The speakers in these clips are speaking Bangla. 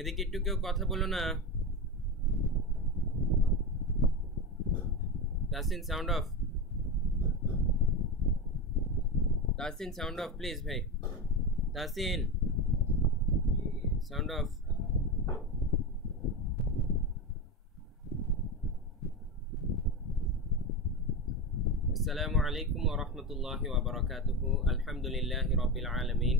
এদিকে একটু কেউ কথা বলো না। Tasin sound off. Tasin sound off please ভাই। Tasin sound off. আসসালামু আলাইকুম ওয়া রাহমাতুল্লাহি ওয়া বারাকাতুহু। আলহামদুলিল্লাহি রাব্বিল আলামিন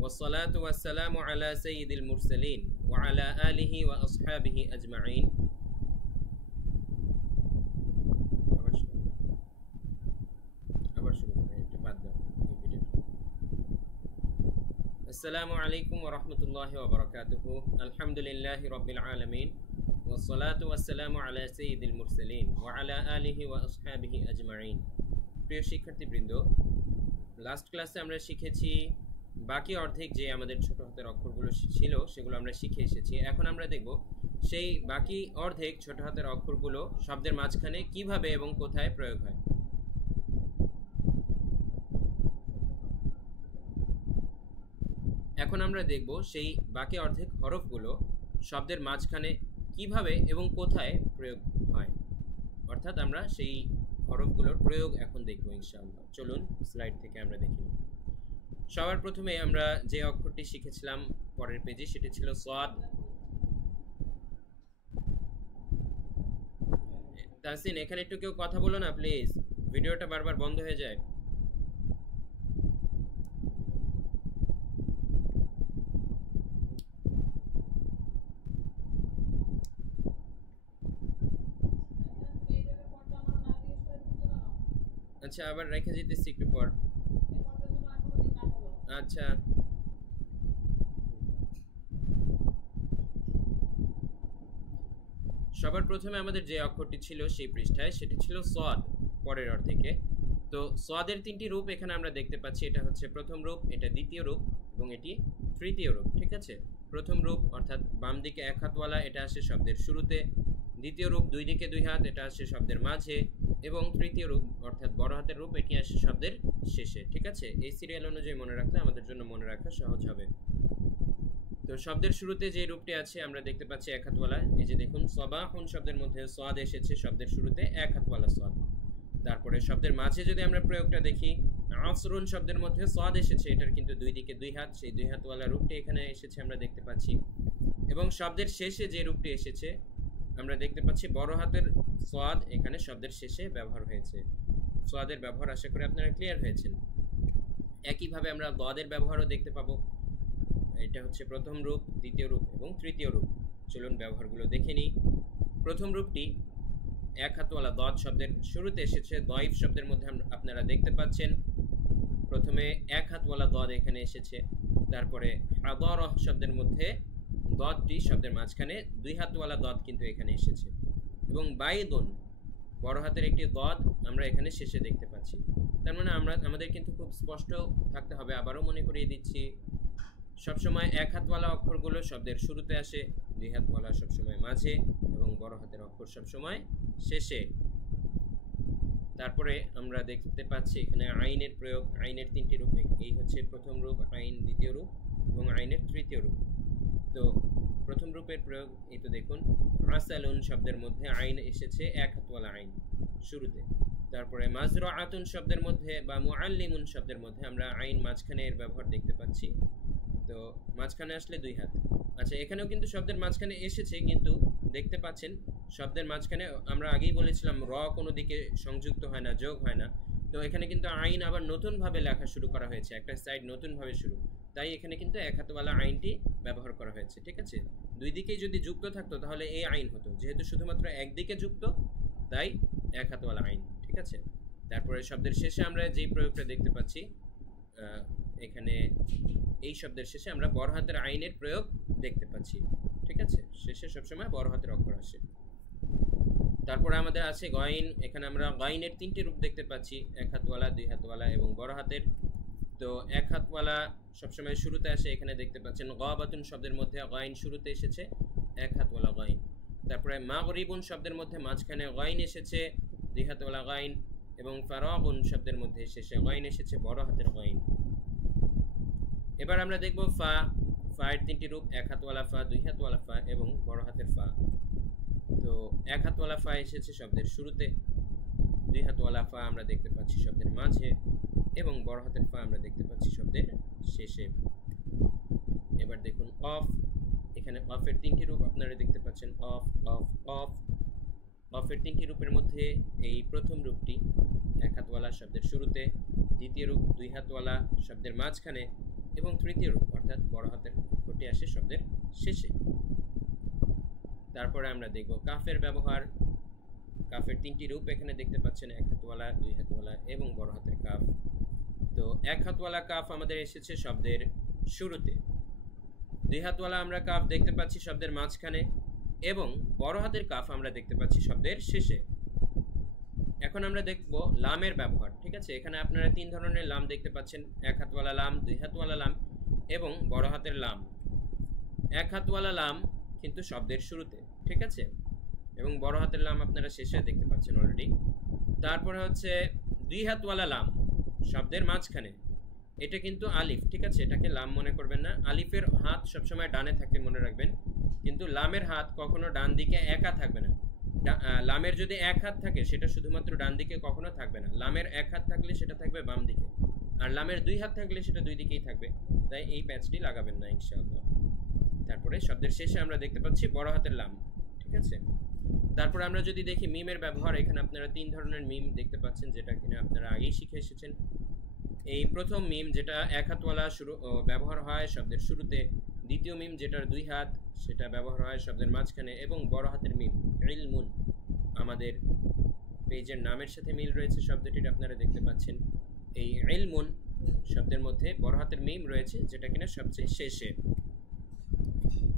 ওয়াসসালাতু ওয়াসসালামু আলা সাইয়্যিদিল মুরসালিন ওয়া আলা আলিহি ওয়া আসহাবিহি আজমাইন। আবার শুরু করেন, একটু বাদ দাও এই ভিডিওটা। আসসালামু আলাইকুম ওয়া রাহমাতুল্লাহি ওয়া বারাকাতুহু। আলহামদুলিল্লাহি রাব্বিল আলামিন ওয়াসসালাতু ওয়াসসালামু আলা সাইয়্যিদিল মুরসালিন ওয়া আলা আলিহি ওয়া আসহাবিহি আজমাইন। প্রিয় শিক্ষার্থীবৃন্দ, লাস্ট ক্লাসে আমরা শিখেছি বাকি অর্ধেক যে আমাদের ছোট হাতের অক্ষরগুলো ছিল সেগুলো আমরা শিখে এসেছি। এখন আমরা দেখব সেই বাকি অর্ধেক ছোট হাতের অক্ষরগুলো শব্দের মাঝখানে কিভাবে এবং কোথায় প্রয়োগ হয়। এখন আমরা দেখব সেই বাকি অর্ধেক হরফগুলো শব্দের মাঝখানে কিভাবে এবং কোথায় প্রয়োগ হয়, অর্থাৎ আমরা সেই হরফগুলোর প্রয়োগ এখন দেখব ইনশাআল্লাহ। চলুন স্লাইড থেকে আমরা দেখি। সবার প্রথমে আমরা যে অক্ষরটি শিখেছিলাম পরের পেজে, সেটি ছিল সাদ। তাসিন, এখানে একটু কেউ কথা বলো না প্লিজ, ভিডিওটা বারবার বন্ধ হয়ে যায়। আচ্ছা, আবার রেখে যেতেছি একটু পর। আচ্ছা, সবার প্রথমে আমাদের যে অক্ষরটি ছিল সেই পৃষ্ঠায় সেটি ছিল সাদ পরের অর্ধেকে। তো সাদের তিনটি রূপ এখানে আমরা দেখতে পাচ্ছি। এটা হচ্ছে প্রথম রূপ, এটা দ্বিতীয় রূপ এবং এটি তৃতীয় রূপ। ঠিক আছে, প্রথম রূপ অর্থাৎ বাম দিকে এক হাতওয়ালা, এটা আসে শব্দের শুরুতে। দ্বিতীয় রূপ দুই দিকে দুই হাত, এটা আসে শব্দের মাঝে। এবং তৃতীয় রূপ অর্থাৎ বড় হাতের রূপ, এটি আসে শব্দের শেষে। ঠিক আছে, এই সিরিয়াল অনুযায়ী মনে রাখলে আমাদের জন্য মনে রাখা সহজ হবে। তো শব্দের শুরুতে যে রূপটি আছে আমরা দেখতে পাচ্ছি এক হাতওয়ালা। এই যে দেখুন, সবাহুন শব্দের মধ্যে সাদ এসেছে শব্দের শুরুতে, এক হাতওয়ালা সাদ। তারপরে শব্দের মাঝে যদি আমরা প্রয়োগটা দেখি, আসরুন শব্দের মধ্যে সাদ এসেছে, এটার কিন্তু দুই দিকে দুই হাত, সেই দুই হাতওয়ালা রূপটি এখানে এসেছে আমরা দেখতে পাচ্ছি। এবং শব্দের শেষে যে রূপটি এসেছে আমরা দেখতে পাচ্ছি বড় হাতের সাদ এখানে শব্দের শেষে ব্যবহার হয়েছে। সাদের ব্যবহার আশা করি আপনারা ক্লিয়ার হয়েছেন। একইভাবে আমরা দাদের ব্যবহারও দেখতে পাবো। এটা হচ্ছে প্রথম রূপ, দ্বিতীয় রূপ এবং তৃতীয় রূপ। চলুন ব্যবহারগুলো দেখে নিই। প্রথম রূপটি এক হাতওয়ালা দাদ শব্দের শুরুতে এসেছে, দাইফ শব্দের মধ্যে আপনারা দেখতে পাচ্ছেন প্রথমে এক হাতওয়ালা দাদ এখানে এসেছে। তারপরে হাদারহ শব্দের মধ্যে দাদটি শব্দের মাঝখানে দুই হাতওয়ালা দাদ কিন্তু এখানে এসেছে। এবং বাইদুন বড় হাতের একটি দাদ আমরা এখানে শেষে দেখতে পাচ্ছি। তার মানে আমাদের কিন্তু খুব স্পষ্ট থাকতে হবে। আবারও মনে করিয়ে দিচ্ছি, সবসময় এক হাতওয়ালা অক্ষরগুলো শব্দের শুরুতে আসে, দুই হাতওয়ালা সবসময় মাঝে এবং বড় হাতের অক্ষর সবসময় শেষে। তারপরে আমরা দেখতে পাচ্ছি এখানে আইনের প্রয়োগ। আইনের তিনটি রূপ, এই হচ্ছে প্রথম রূপ, আইন দ্বিতীয় রূপ এবং আইনের তৃতীয় রূপ। তো প্রথম রূপের প্রয়োগ এই তো দেখুন, আসালুন শব্দের মধ্যে আইন এসেছে এক হাতওয়ালা আইন শুরুতে। তারপরে মাজরাআতুন শব্দের মধ্যে বা মুআল্লিমুন শব্দের মধ্যে আমরা আইন মাঝখানে এর ব্যবহার দেখতে পাচ্ছি। তো মাঝখানে আসলে দুই হাত। আচ্ছা, এখানেও কিন্তু শব্দের মাঝখানে এসেছে, কিন্তু দেখতে পাচ্ছেন শব্দের মাঝখানে আমরা আগেই বলেছিলাম র কোনো দিকে সংযুক্ত হয় না, যোগ হয় না। তো এখানে কিন্তু আইন আবার নতুনভাবে লেখা শুরু করা হয়েছে, একটা সাইড নতুনভাবে শুরু, তাই এখানে কিন্তু এক হাতওয়ালা আইনটি ব্যবহার করা হয়েছে। ঠিক আছে, দুই দিকেই যদি যুক্ত থাকতো তাহলে এই আইন হতো, যেহেতু শুধুমাত্র একদিকে যুক্ত তাই এক হাতওয়ালা আইন। ঠিক আছে, তারপরে শব্দের শেষে আমরা যেই প্রয়োগটা দেখতে পাচ্ছি, এখানে এই শব্দের শেষে আমরা বড় হাতের আইনের প্রয়োগ দেখতে পাচ্ছি। ঠিক আছে, শেষে সবসময় বড় হাতের অক্ষর আসে। তারপরে আমাদের আছে গইন। এখানে আমরা গইনের তিনটি রূপ দেখতে পাচ্ছি, এক হাতওয়ালা, দুই হাতওয়ালা এবং বড় হাতের। তো এক হাতওয়ালা সবসময় শুরুতে আসে, এখানে দেখতে পাচ্ছেন গাবাতুন শব্দের মধ্যে গইন শুরুতে এসেছে, এক হাতওয়ালা গইন। তারপরে মাগরিবুন শব্দের মধ্যে মাঝখানে গইন এসেছে, দুই হাতওয়ালা গইন। এবং ফারাগুন শব্দের মধ্যে শেষে গইন এসেছে, বড় হাতের গইন। এবার আমরা দেখব ফা। ফায়ের তিনটি রূপ, এক হাতওয়ালা ফা, দুই হাতওয়ালা ফা এবং বড় হাতের ফা। তো এক হাতওয়ালা ফা এসেছে শব্দের শুরুতে, দুই হাতওয়ালা ফা আমরা দেখতে পাচ্ছি শব্দের মাঝে এবং বড় হাতের ফা আমরা দেখতে পাচ্ছি শব্দের শেষে। এবার দেখুন অফ, এখানে অফের তিনটি রূপ আপনারা দেখতে পাচ্ছেন, অফ অফ অফ। অফের তিনটি রূপের মধ্যে এই প্রথম রূপটি এক হাতওয়ালা শব্দের শুরুতে, দ্বিতীয় রূপ দুই হাতওয়ালা শব্দের মাঝখানে এবং তৃতীয় রূপ অর্থাৎ বড় হাতের অক্ষরটি আসে শব্দের শেষে। তারপরে আমরা দেখব কাফের ব্যবহার। কাফের তিনটি রূপ এখানে দেখতে পাচ্ছেন, এক হাতওয়ালা, দুই হাতওয়ালা এবং বড় হাতের কাফ। তো এক হাতওয়ালা কাফ আমাদের এসেছে শব্দের শুরুতে, দুই হাতওয়ালা আমরা কাফ দেখতে পাচ্ছি শব্দের মাঝখানে এবং বড় হাতের কাফ আমরা দেখতে পাচ্ছি শব্দের শেষে। এখন আমরা দেখব লামের ব্যবহার। ঠিক আছে, এখানে আপনারা তিন ধরনের লাম দেখতে পাচ্ছেন, এক হাতওয়ালা লাম, দুই হাতওয়ালা লাম এবং বড় হাতের লাম। এক হাতওয়ালা লাম কিন্তু শব্দের শুরুতে, ঠিক আছে, এবং বড় হাতের লাম আপনারা শেষে দেখতে পাচ্ছেন অলরেডি। তারপরে হচ্ছে দুই হাতওয়ালা লাম শব্দের মাঝখানে, এটা কিন্তু আলিফ, ঠিক আছে, এটাকে লাম মনে করবেন না। আলিফের হাত সবসময় ডানে থাকে মনে রাখবেন, কিন্তু লামের হাত কখনো ডান দিকে একা থাকবে না। লামের যদি এক হাত থাকে সেটা শুধুমাত্র ডান দিকে কখনো থাকবে না, লামের এক হাত থাকলে সেটা থাকবে বাম দিকে, আর লামের দুই হাত থাকলে সেটা দুই দিকেই থাকবে, তাই এই প্যাচটি লাগাবেন না ইনশাআল্লাহ। তারপরে শব্দের শেষে আমরা দেখতে পাচ্ছি বড় হাতের লাম, ঠিক আছে। তারপরে আমরা যদি দেখি মিমের ব্যবহার, এখানে আপনারা তিন ধরনের মিম দেখতে পাচ্ছেন যেটা কিনা আপনারা আগেই শিখে এসেছেন। এই প্রথম মিম যেটা এক হাতওয়ালা ব্যবহার হয় শব্দের শুরুতে, দ্বিতীয় মিম যেটার দুই হাত সেটা ব্যবহার হয় শব্দের মাঝখানে এবং বড় হাতের মিম ইলমুন আমাদের পেজের নামের সাথে মিল রয়েছে শব্দটির আপনারা দেখতে পাচ্ছেন। এই ইলমুন শব্দের মধ্যে বড় হাতের মিম রয়েছে যেটা কিনা সবচেয়ে শেষে।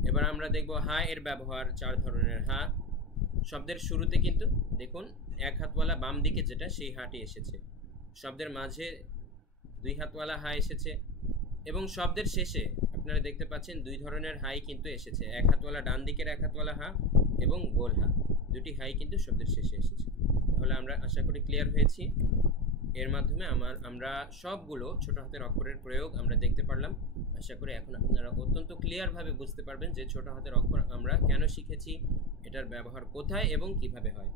এবার আমরা দেখব হা এর ব্যবহার। চার ধরনের হা শব্দের শুরুতে, কিন্তু দেখুন এক হাতওয়ালা বাম দিকে যেটা সেই হাটি এসেছে, শব্দের মাঝে দুই হাতওয়ালা হা এসেছে এবং শব্দের শেষে আপনারা দেখতে পাচ্ছেন দুই ধরনের হাই কিন্তু এসেছে, এক হাতওয়ালা ডান দিকের এক হাতওয়ালা হা এবং গোল হা, দুটি হাই কিন্তু শব্দের শেষে এসেছে। তাহলে আমরা আশা করি ক্লিয়ার হয়েছি। এর মাধ্যমে আমরা সবগুলো ছোট হাতের অক্ষরের প্রয়োগ আমরা দেখতে পারলাম। আশা করি এখন আপনারা অত্যন্ত ক্লিয়ারভাবে বুঝতে পারবেন যে ছোট হাতের অক্ষর আমরা কেন শিখেছি, এটার ব্যবহার কোথায় এবং কিভাবে হয়।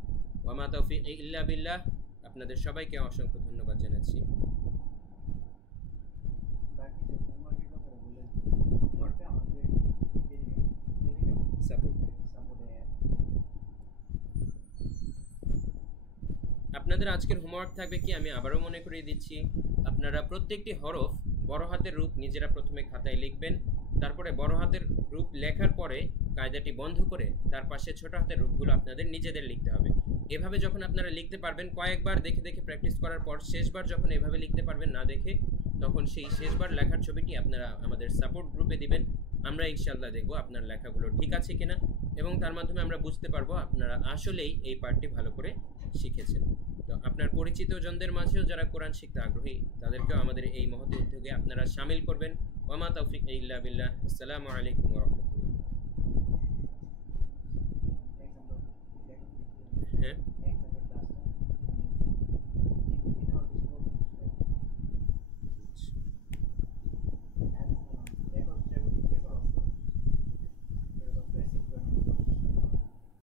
ওয়া মা তাওফিক ইল্লা বিল্লাহ। আপনাদের সবাইকে অসংখ্য ধন্যবাদ জানাচ্ছি। আপনাদের আজকের হোমওয়ার্ক থাকবে কি, আমি আবারও মনে করিয়ে দিচ্ছি, আপনারা প্রত্যেকটি হরফ বড় হাতের রূপ নিজেরা প্রথমে খাতায় লিখবেন, তারপরে বড় হাতের রূপ লেখার পরে কায়দাটি বন্ধ করে তার পাশে ছোট হাতের রূপগুলো আপনাদের নিজেদের লিখতে হবে। এভাবে যখন আপনারা লিখতে পারবেন, কয়েকবার দেখে দেখে প্র্যাকটিস করার পর শেষবার যখন এভাবে লিখতে পারবেন না দেখে, তখন সেই শেষবার লেখার ছবিটি আপনারা আমাদের সাপোর্ট গ্রুপে দিবেন। আমরা ইনশাআল্লাহ দেখব আপনার লেখাগুলো ঠিক আছে কিনা এবং তার মাধ্যমে আমরা বুঝতে পারবো আপনারা আসলেই এই পার্টটি ভালো করে শিখেছেন। তো আপনার পরিচিত জনদের মাঝেও যারা কোরআন শিখতে আগ্রহী তাদেরকেও আমাদের এই মহৎ উদ্যোগে আপনারা শামিল করবেন। ওয়া মা তাওফিক ইল্লা বিল্লাহ। আসসালামু আলাইকুম ওয়া রাহমাতুল্লাহ।